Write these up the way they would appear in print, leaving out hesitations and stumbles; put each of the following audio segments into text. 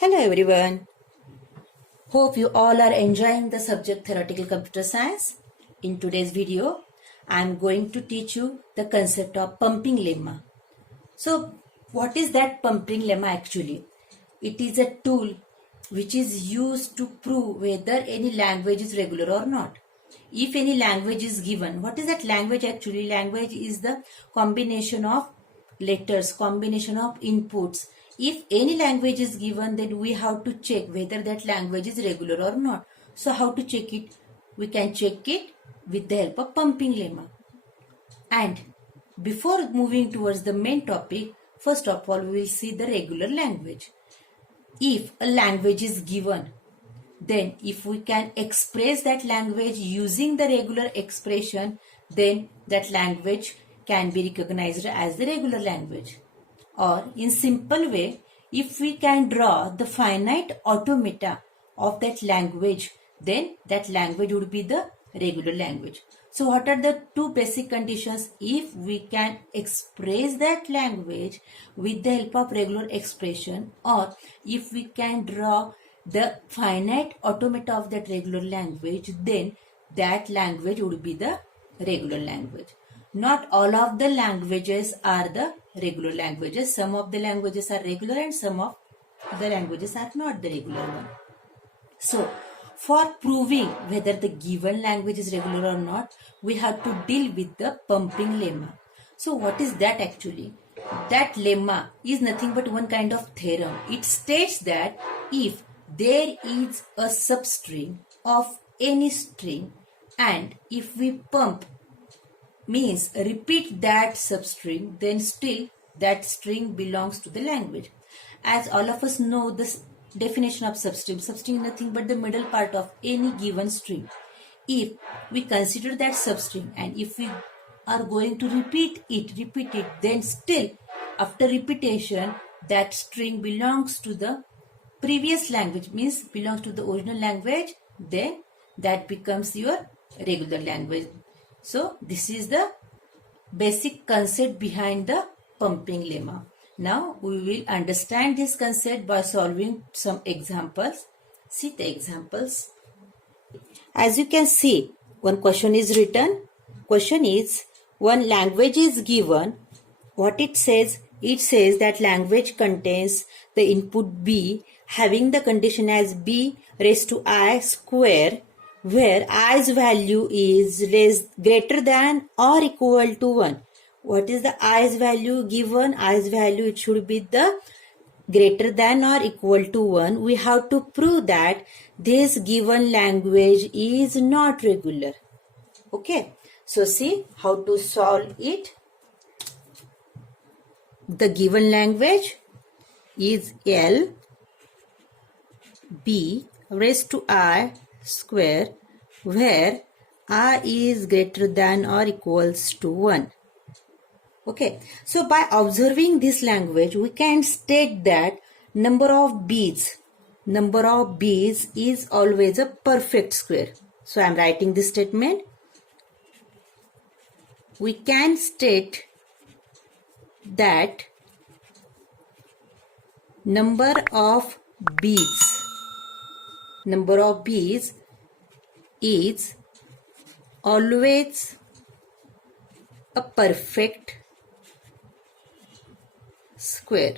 Hello everyone. Hope you all are enjoying the subject theoretical computer science. In today's video, I am going to teach you the concept of pumping lemma. So, what is that pumping lemma actually? It is a tool which is used to prove whether any language is regular or not. If any language is given, what is that language actually? Language is the combination of letters, combination of inputs. If any language is given, then we have to check whether that language is regular or not. So how to check it? We can check it with the help of pumping lemma. And before moving towards the main topic, first of all we will see the regular language. If a language is given, then if we can express that language using the regular expression, then that language can be recognized as the regular language. Or in simple way, if we can draw the finite automata of that language, then that language would be the regular language. So what are the two basic conditions? If we can express that language with the help of regular expression, or if we can draw the finite automata of that regular language, then that language would be the regular language. Not all of the languages are the regular languages. Some of the languages are regular and some of the languages are not the regular one. So, for proving whether the given language is regular or not, we have to deal with the pumping lemma. So, what is that actually? That lemma is nothing but one kind of theorem. It states that if there is a substring of any string and if we pump, means repeat that substring, then still that string belongs to the language. As all of us know the definition of substring. Substring is nothing but the middle part of any given string. If we consider that substring and if we are going to repeat it, then still after repetition that string belongs to the previous language, means belongs to the original language, then that becomes your regular language. So this is the basic concept behind the pumping lemma. Now we will understand this concept by solving some examples. See the examples. As you can see, one question is written. Question is, one language is given. What it says? It says that language contains the input b having the condition as b raised to I square, where i's value is greater than or equal to 1. What is the i's value given? I's value, it should be the greater than or equal to 1. We have to prove that this given language is not regular. Okay. So see how to solve it. The given language is L B raised to I square, where I is greater than or equals to 1. Okay, so by observing this language, we can state that number of bees is always a perfect square. So I am writing this statement. We can state that number of bees is always a perfect square.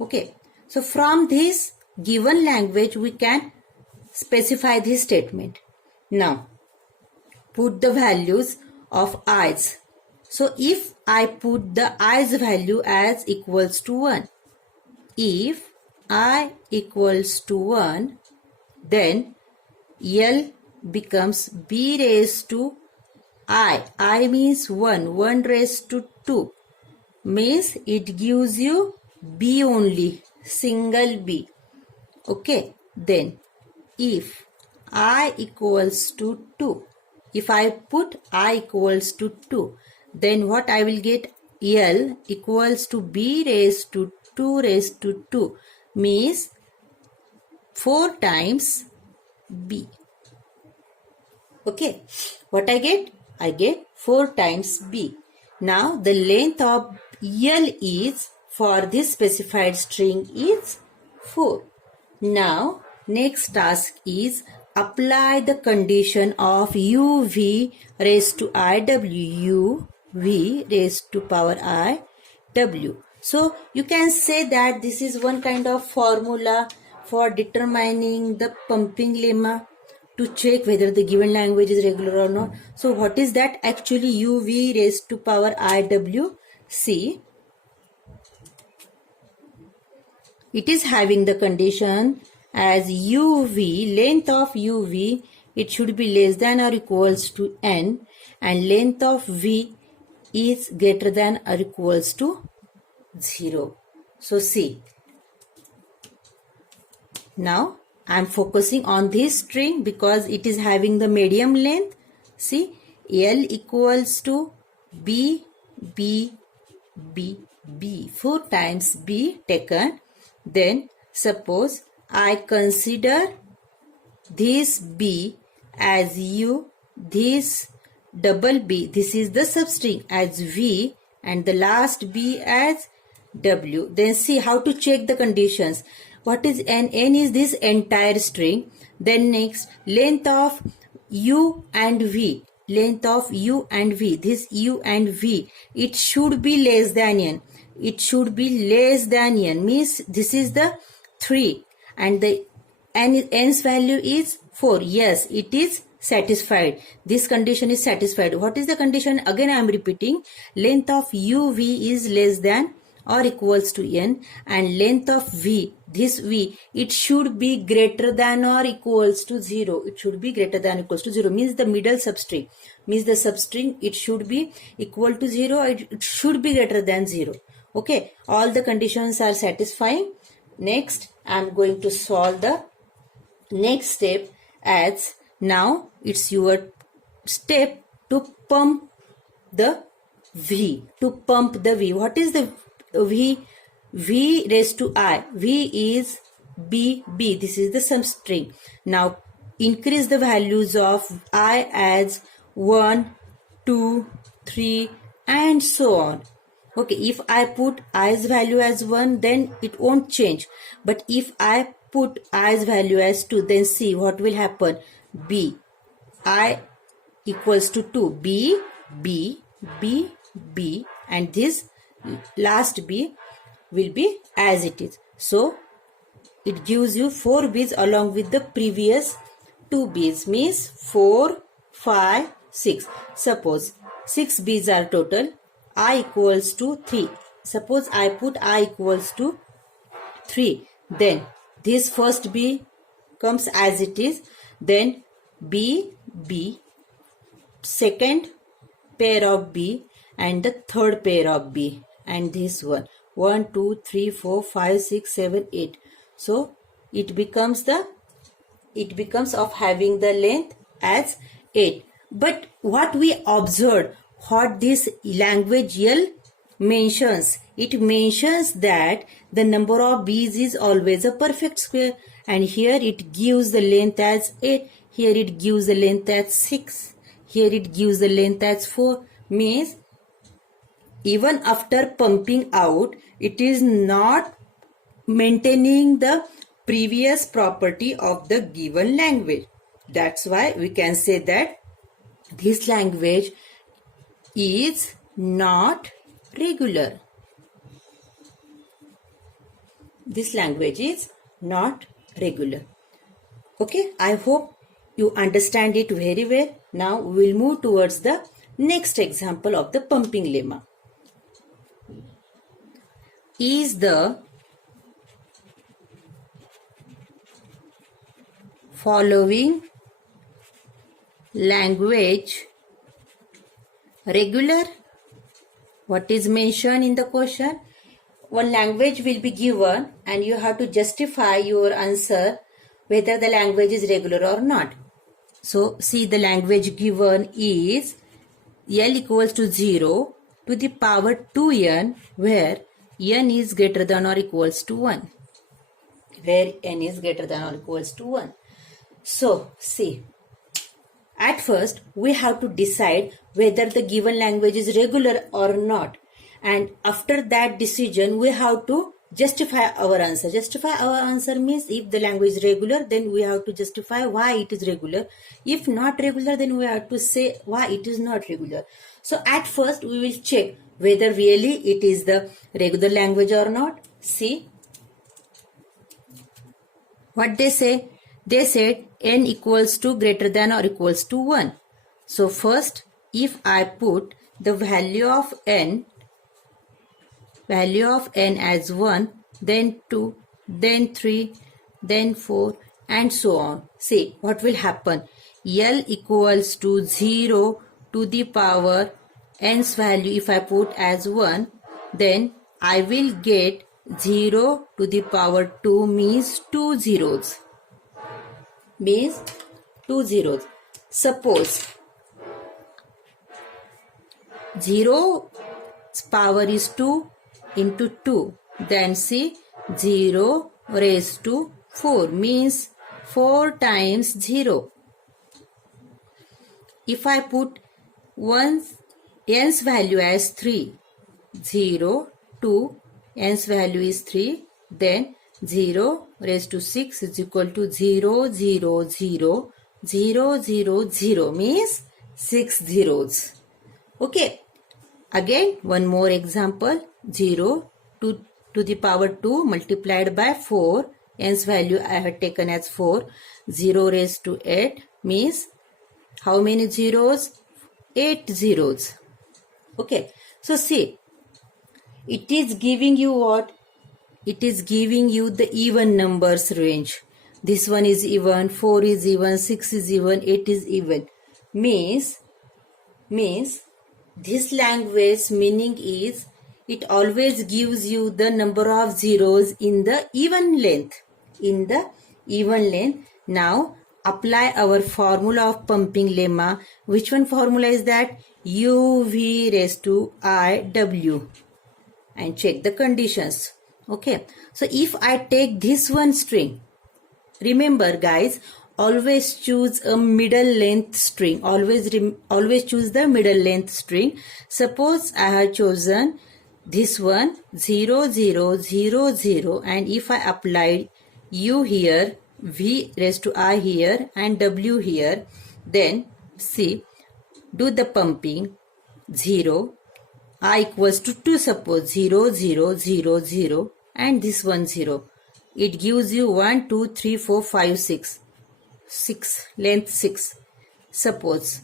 Okay, so from this given language we can specify this statement. Now put the values of i's. So if I put the i's value as equals to 1, if I equals to 1, then L becomes b raised to I means 1 raised to 2, means it gives you b only, single b. Okay, then if I equals to 2, if I put I equals to 2, then what I will get? L equals to b raised to 2 raised to 2, means 4 times b. Okay, what I get? I get 4 times b. Now the length of L is for this specified string is 4. Now, next task is apply the condition of uv raised to iw, v raised to power I, w. So, you can say that this is one kind of formula for determining the pumping lemma to check whether the given language is regular or not. So, what is that? Actually, uv raised to power iw. See, it is having the condition as uv, length of uv, it should be less than or equals to n, and length of v is greater than or equals to 0. So see, now I am focusing on this string because it is having the medium length. See, L equals to B, B, B, B. 4 times B taken. Then suppose I consider this B as U, this double B, this is the substring, as V, and the last B as W. Then see how to check the conditions. What is N? N is this entire string. Then next, length of U and V. Length of U and V. This U and V, it should be less than N. It should be less than N. Means this is the 3 and the N's value is 4. Yes, it is satisfied. This condition is satisfied. What is the condition? Again I am repeating. Length of UV is less than or equals to N, and length of V, this V, it should be greater than or equals to 0. It should be greater than or equals to 0. Means the middle substring. Means the substring, it should be equal to 0. It should be greater than 0. Okay. All the conditions are satisfying. Next, I am going to solve the next step, as now it's your step to pump the V. To pump the V. What is the V? V raised to I. V is B, B. This is the substring. Now increase the values of I as 1, 2, 3 and so on. Okay, if I put I's value as 1, then it won't change. But if I put I's value as 2, then see what will happen. B, I equals to 2. B, B, B, B, and this last B will be as it is. So it gives you 4 B's along with the previous 2 B's, means 4, 5, 6. Suppose 6 B's are total. I equals to 3. Suppose I put I equals to 3. Then this first B comes as it is. Then B, B, second pair of B, and the third pair of B, and this one. 1, 2, 3, 4, 5, 6, 7, 8. So it becomes of having the length as 8. But what we observed, what this language L mentions, it mentions that the number of B's is always a perfect square, and here it gives the length as 8, here it gives the length as 6, here it gives the length as 4. Means even after pumping out, it is not maintaining the previous property of the given language. That's why we can say that this language is not regular. This language is not regular. Okay, I hope you understand it very well. Now we will move towards the next example of the pumping lemma. Is the following language regular? What is mentioned in the question? One language will be given and you have to justify your answer whether the language is regular or not. So see, the language given is L equals to 0 to the power 2n, where n is greater than or equals to 1. Where n is greater than or equals to 1. So see, at first we have to decide whether the given language is regular or not. and after that decision we have to justify our answer. Justify our answer means if the language is regular, then we have to justify why it is regular. If not regular, then we have to say why it is not regular. So at first we will check whether really it is the regular language or not. See what they say. They said n equals to greater than or equals to 1. So first, if I put the value of n as 1, then 2, then 3, then 4, and so on. See what will happen. L equals to 0 to the power n's value if I put as 1, then I will get 0 to the power 2 means 2 zeros. Means 2 zeros. Suppose 0's power is 2 into 2, then see 0 raised to 4 means 4 times 0. If I put n's value as 3, 0 to n's value is 3, then 0 raised to 6 is equal to 0, 0, 0, 0, 0, 0 means 6 zeros. Okay. Again, one more example. 0 to the power 2 multiplied by 4. N's value I have taken as 4. 0 raised to 8 means how many zeros? 8 zeros. Okay. So see, it is giving you what? It is giving you the even numbers range. This one is even, 4 is even, 6 is even, 8 is even. Means this language meaning is it always gives you the number of zeros in the even length. Now apply our formula of pumping lemma. Which one formula is that? UV raised to IW. And check the conditions. Okay. So if I take this one string, remember guys, always choose a middle length string. Always choose the middle length string. Suppose I have chosen this one 0, 0, 0, 0, and if I applied U here, V raised to I here, and W here, then see, do the pumping. 0, I equals to 2, suppose 0, 0, 0, 0, and this one 0. It gives you 1, 2, 3, 4, 5, 6. 6, length 6. Suppose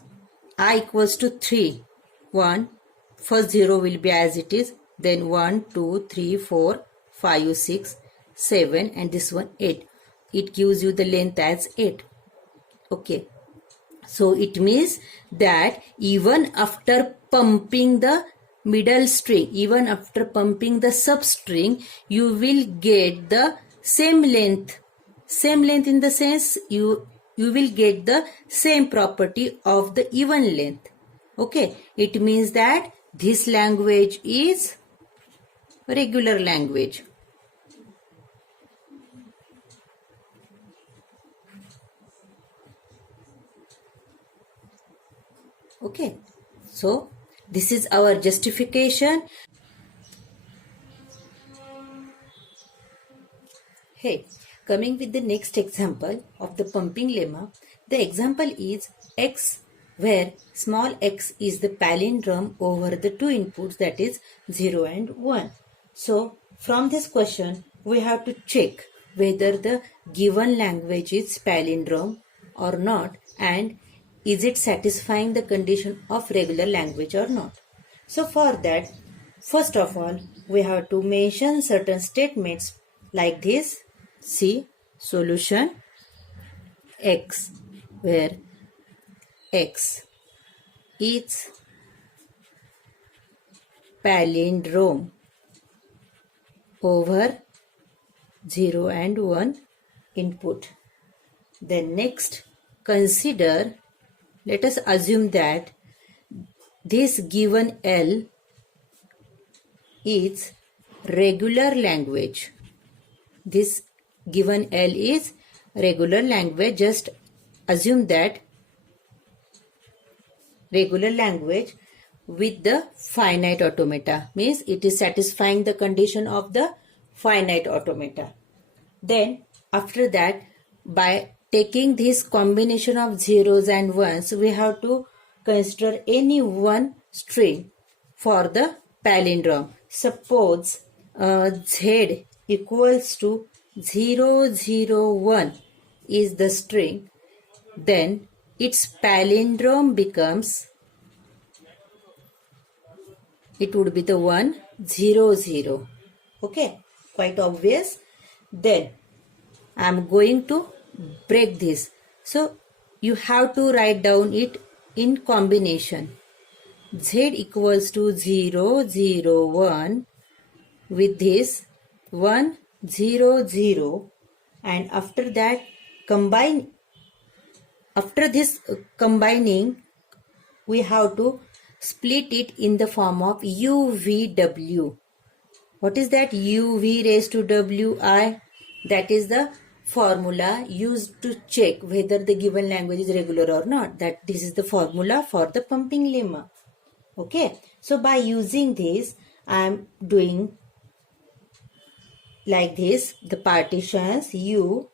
I equals to 3, 1, first 0 will be as it is, then 1, 2, 3, 4, 5, 6, 7, and this one 8. It gives you the length as 8. Okay. So it means that even after pumping the middle string, even after pumping the substring, you will get the same length. Same length in the sense you will get the same property of the even length. Okay. It means that this language is regular language. Okay. So this is our justification. Hey, coming with the next example of the pumping lemma. The example is x, where small x is the palindrome over the two inputs, that is 0 and 1. So from this question we have to check whether the given language is palindrome or not, and is it satisfying the condition of regular language or not. So for that, first of all, we have to mention certain statements like this. See, solution x, where x is palindrome over 0 and 1 input. Then next, consider, let us assume that this given L is regular language. This given L is regular language. Just assume that regular language. with the finite automata, means it is satisfying the condition of the finite automata. Then after that, by taking this combination of zeros and ones, we have to consider any one string for the palindrome. Suppose Z equals to 001 is the string, then its palindrome becomes, it would be the 100. Okay, quite obvious. Then I am going to break this. So you have to write down it in combination. Z equals to 001 with this 100, and after that combining, we have to split it in the form of UVW. What is that? UV raised to WI. That is the formula used to check whether the given language is regular or not. That this is the formula for the pumping lemma. Okay. So by using this, I am doing like this, the partitions U,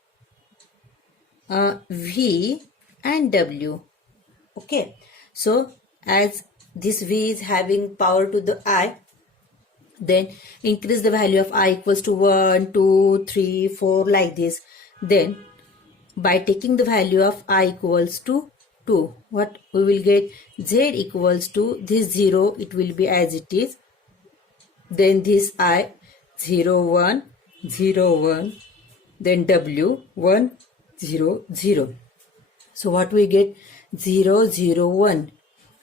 V and W. Okay. So as this V is having power to the I, then increase the value of I equals to 1, 2, 3, 4 like this. Then by taking the value of I equals to 2, what we will get? Z equals to this 0, it will be as it is. Then this I 0, 1, 0, 1. Then W 1, 0, 0. So what we get? 0, 0, 1.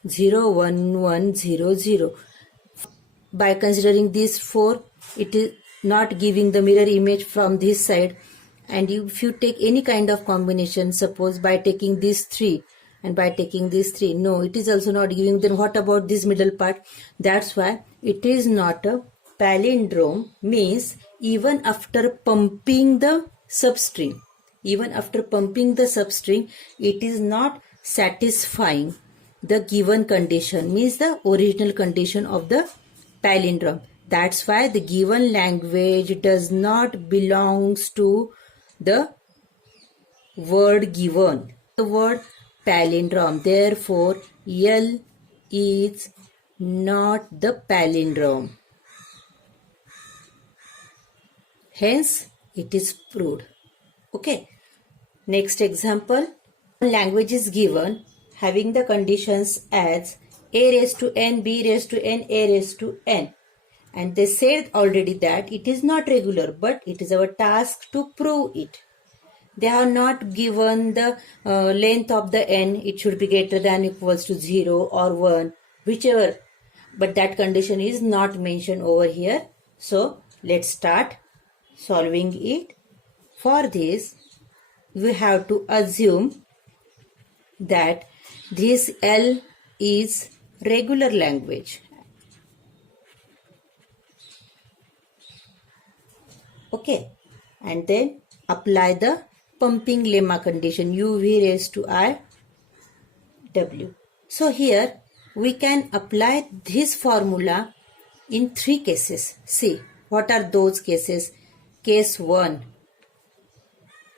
0, 1, 1, 0, 0. By considering these 4, it is not giving the mirror image from this side. And if you take any kind of combination, suppose by taking these 3 and by taking these 3, no, it is also not giving. Then what about this middle part? That's why it is not a palindrome, means even after pumping the substring, it is not satisfying the given condition, means the original condition of the palindrome. That's why the given language does not belongs to the word given, the word palindrome. Therefore, L is not the palindrome. Hence, it is proved. Okay. Next example. Language is given having the conditions as A raised to N, B raised to N, A raised to N. And they said already that it is not regular, but it is our task to prove it. They have not given the length of the N. It should be greater than equals to 0 or 1, whichever. But that condition is not mentioned over here. So, let's start solving it. For this, we have to assume that this L is regular language. Okay. And then apply the pumping lemma condition, UV raised to I, W. So here we can apply this formula in 3 cases. See, what are those cases? Case 1.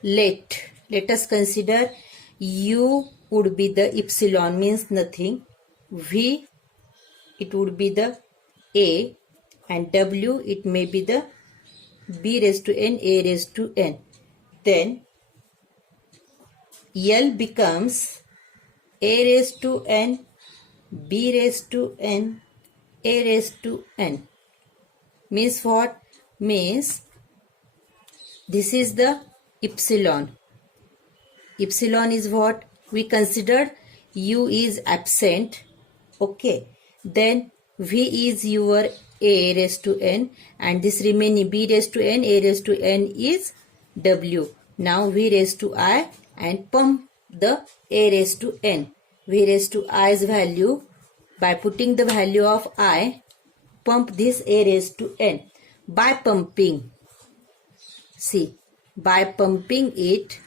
Let us consider U would be the epsilon, means nothing. V, it would be the A, and W, it may be the B raised to N, A raised to N. Then L becomes A raised to N, B raised to N, A raised to N. Means what? Means this is the epsilon. Epsilon is what? We considered U is absent. Okay. Then V is your A raised to N, and this remaining B raised to N, A raised to N is W. Now V raised to I and pump the A raised to N. V raised to I's value, by putting the value of I, pump this A raised to N. By pumping, see, by pumping it,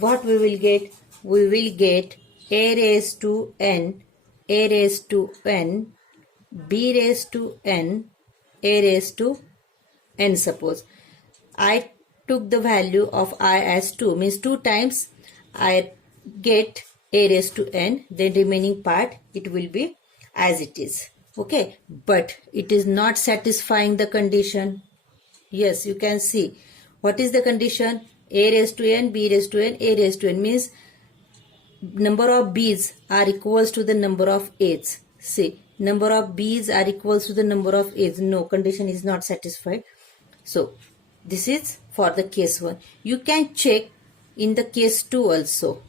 what we will get? We will get A raised to N, a raised to n, b raised to n, a raised to n. Suppose I took the value of I as 2, means 2 times I get a raised to n, then remaining part it will be as it is. Okay, but it is not satisfying the condition. Yes, you can see. What is the condition? A raised to n, b raised to n, a raised to n, means number of b's are equals to the number of a's. See, number of b's are equals to the number of a's. No, condition is not satisfied. So, this is for the case 1. You can check in the case 2 also.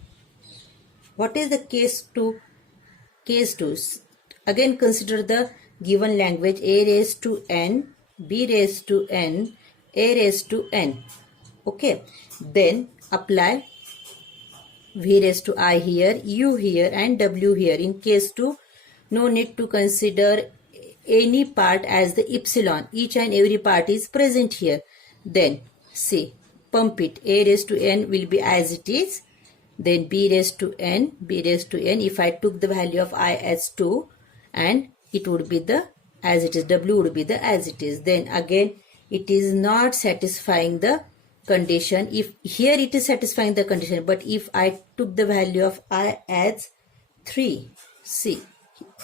What is the case 2? Case 2. Again consider the given language a raised to n, b raised to n, a raised to n. Okay. Then apply v raised to I here, u here and w here. In case 2, no need to consider any part as the epsilon. Each and every part is present here. Then see, pump it. A raised to n will be as it is. Then b raised to n, b raised to n. If I took the value of I as 2, and it would be the as it is, w would be the as it is. Then again it is not satisfying the condition. If here it is satisfying the condition, but if I took the value of I as 3, see,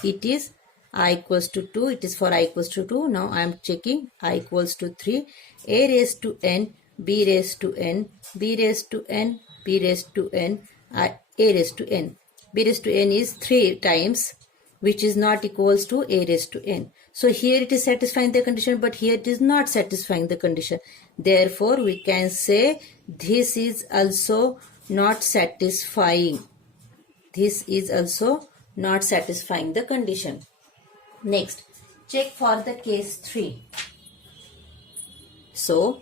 it is I equals to 2, it is for I equals to 2. Now I am checking I equals to 3, a raised to n, b raised to n, b raised to n, b raised to n, a raised to n. B raised to n is 3 times, which is not equals to a raised to n. So here it is satisfying the condition, but here it is not satisfying the condition. Therefore, we can say this is also not satisfying. This is also not satisfying the condition. Next, check for the case 3. So,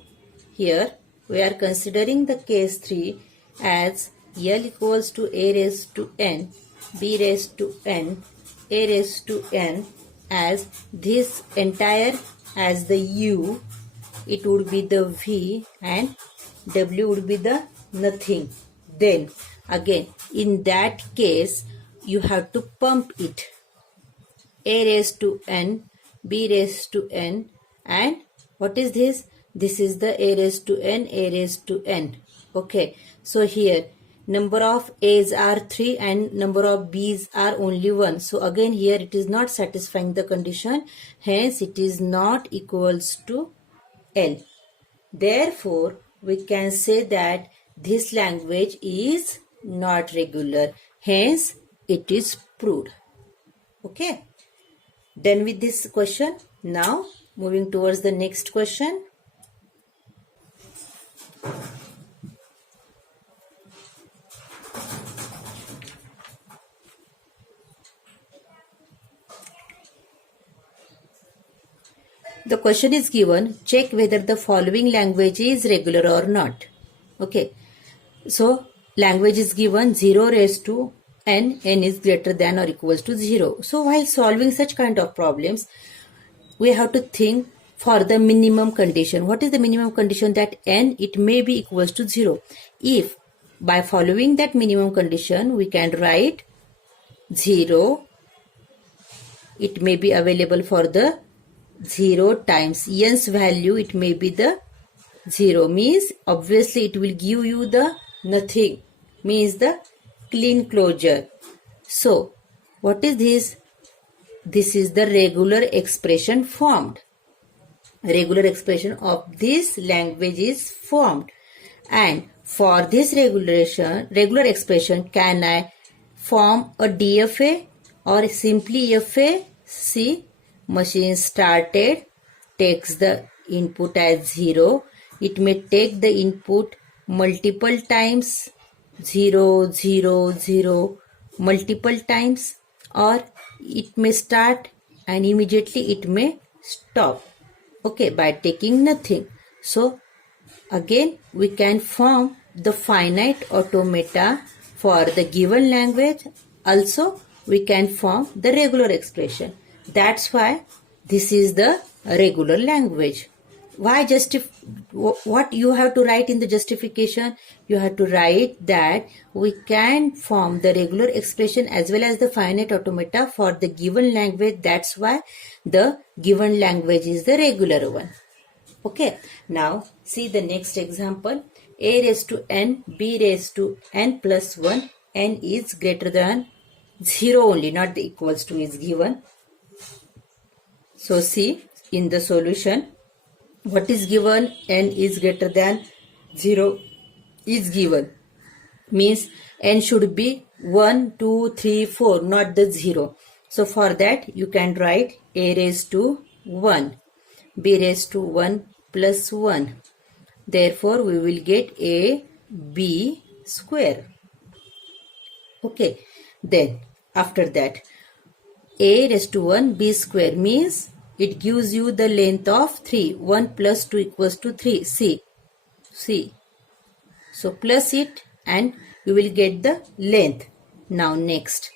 here we are considering the case 3 as L equals to a raised to n, b raised to n, a raised to n, as this entire as the u, it would be the v and w would be the nothing. Then again in that case you have to pump it. A raised to n, b raised to n, and what is this? This is the a raised to n, a raised to n. Okay, so here number of a's are 3 and number of b's are only 1. So again here it is not satisfying the condition. Hence it is not equals to L. Therefore we can say that this language is not regular. Hence it is proved. Okay. Done with this question. Now moving towards the next question. The question is given, check whether the following language is regular or not. Okay. So, language is given 0 raised to n, n is greater than or equals to 0. So, while solving such kind of problems, we have to think for the minimum condition. What is the minimum condition? That n, it may be equals to 0. If by following that minimum condition, we can write 0, it may be available for the 0 times n's value, it may be the 0, means obviously it will give you the nothing, means the clean closure. So what is this? This is the regular expression formed. Regular expression of this language is formed, and for this regular expression, can I form a DFA or simply FA? See, machine started, takes the input as 0. It may take the input multiple times, 0, 0, 0, multiple times, or it may start and immediately it may stop. Okay, by taking nothing. So again we can form the finite automata for the given language. Also we can form the regular expression. That's why this is the regular language. what you have to write in the justification? You have to write that we can form the regular expression as well as the finite automata for the given language. That's why the given language is the regular one. Okay, now see the next example. A raised to n, b raised to n plus 1, n is greater than 0 only, not the equals to is given. So see in the solution, what is given? N is greater than 0 is given. Means n should be 1, 2, 3, 4, not the 0. So for that you can write a raised to 1, b raised to 1 plus 1. Therefore we will get a b square. Okay, then after that a raised to 1 b square means it gives you the length of 3. 1 plus 2 equals to 3. See. So plus it and you will get the length. Now next.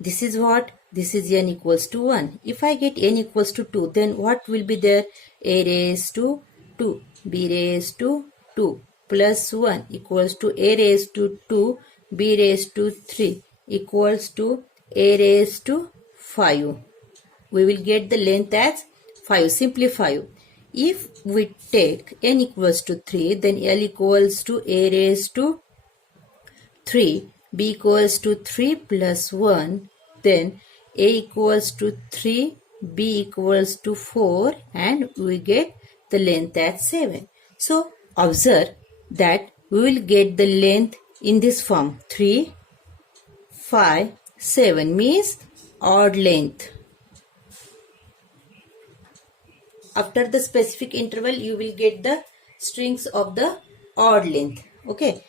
This is what? This is n equals to 1. If I get n equals to 2, then what will be there? A raised to 2, b raised to 2 plus 1 equals to a raised to 2, b raised to 3 equals to a raised to 5. We will get the length as 5. Simply 5. If we take n equals to 3, then L equals to a raised to 3, b equals to 3 plus 1, then a equals to 3, b equals to 4, and we get the length as 7. So observe that we will get the length in this form 3, 5, 7 means odd length. After the specific interval, you will get the strings of the odd length. Okay.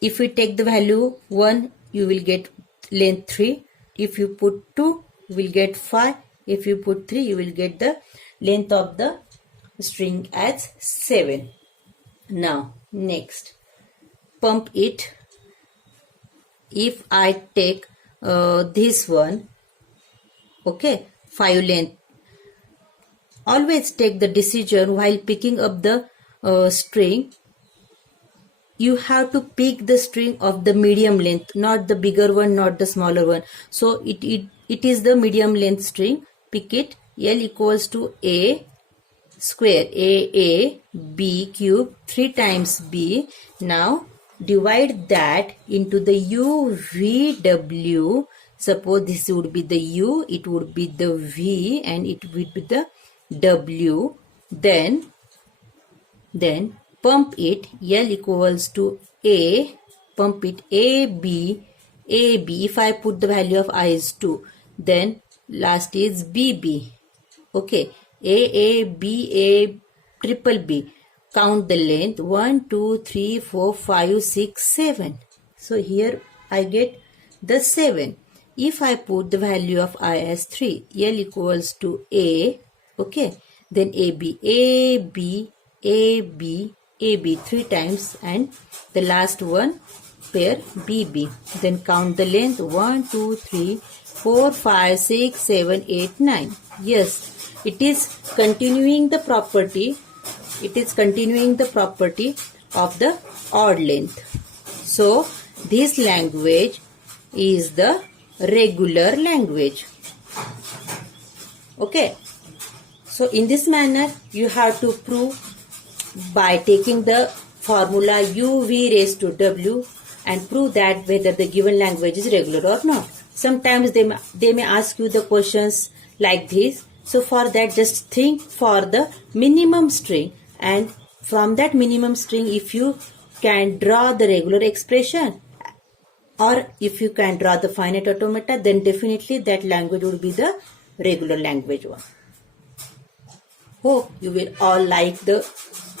If we take the value 1, you will get length 3. If you put 2, you will get 5. If you put 3, you will get the length of the string as 7. Now, next. Pump it. If I take this one, okay, 5 length. Always take the decision while picking up the string. You have to pick the string of the medium length, not the bigger one, not the smaller one. So it is the medium length string. Pick it. L equals to a square, a b cube 3 times b. Now divide that into the u v w. Suppose this would be the u, it would be the v, and it would be the w. Then pump it. L equals to a, pump it a b. If I put the value of I is 2, then last is bb. Okay, a b triple b. Count the length 1, 2, 3, 4, 5, 6, 7. So here I get the 7. If I put the value of I as 3, L equals to a. Okay, then AB 3 times, and the last one pair BB. Then count the length 1, 2, 3, 4, 5, 6, 7, 8, 9. Yes, it is continuing the property. It is continuing the property of the odd length. So this language is the regular language. Okay. So in this manner, you have to prove by taking the formula uv raised to w and prove that whether the given language is regular or not. Sometimes they may ask you the questions like this. So for that, just think for the minimum string, and from that minimum string, if you can draw the regular expression or if you can draw the finite automata, then definitely that language will be the regular language one. Hope you will all like the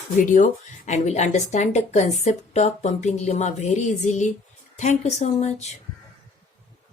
video and will understand the concept of pumping lemma very easily. Thank you so much.